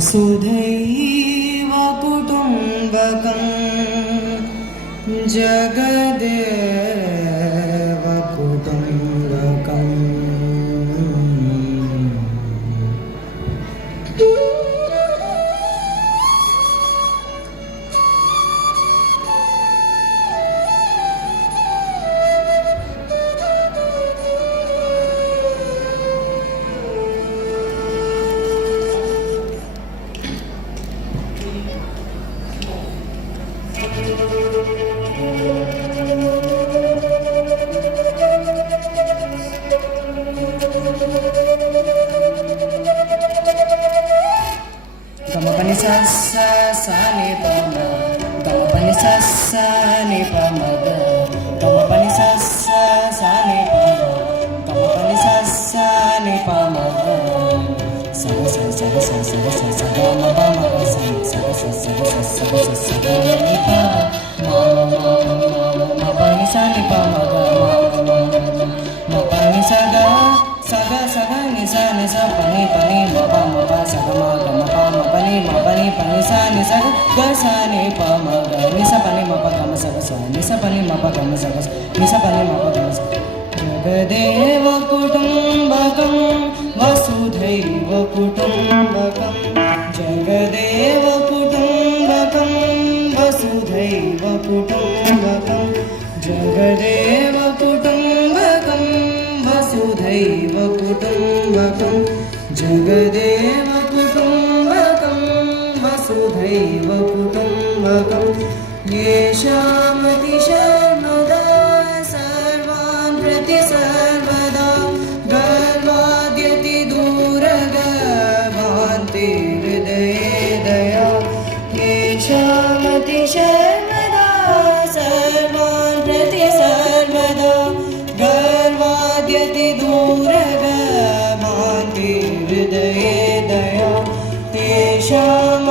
वसुधैव कुटुम्बकं जगदेव कुटुम्बकम्। Gamapani sa sa ni pa ma, gamapani sa ni pa ma ga, gamapani sa ni pa ma, gamapani sa ni pa ma ga, sa gama pa ma ga sa ni pa ma pa ni sa ni pa ma ga ma pa ni sa ga ni sa pa ni ma pa sa ga ma pani sa ni sa ga sa ni pa ma ga ni sa pani ma pa ga ma sa ni sa pani ma pa ga ma sa ni sa pani ma pa ga ma sa. जगदेव कुटुम्बकं वसुधैव कुटुम्बकं जगदेव कुटुम्बकं वसुधैव कुटुम्बकं जगदेव कुटुम्बकं वसुधैव कुटुम्बकं जगदेव कुटुम्बकं वसुधैव कुटुम्बकं येषामतिशर्मदा सर्वान् प्रति सर्वदा गर्वाद्यति दूरगभान्ति हृदये दया येषामतिशर्मदा सर्वान् प्रति सर्वदा गर्वाद्यति दूरगभान्ति हृदये दया तेषाम्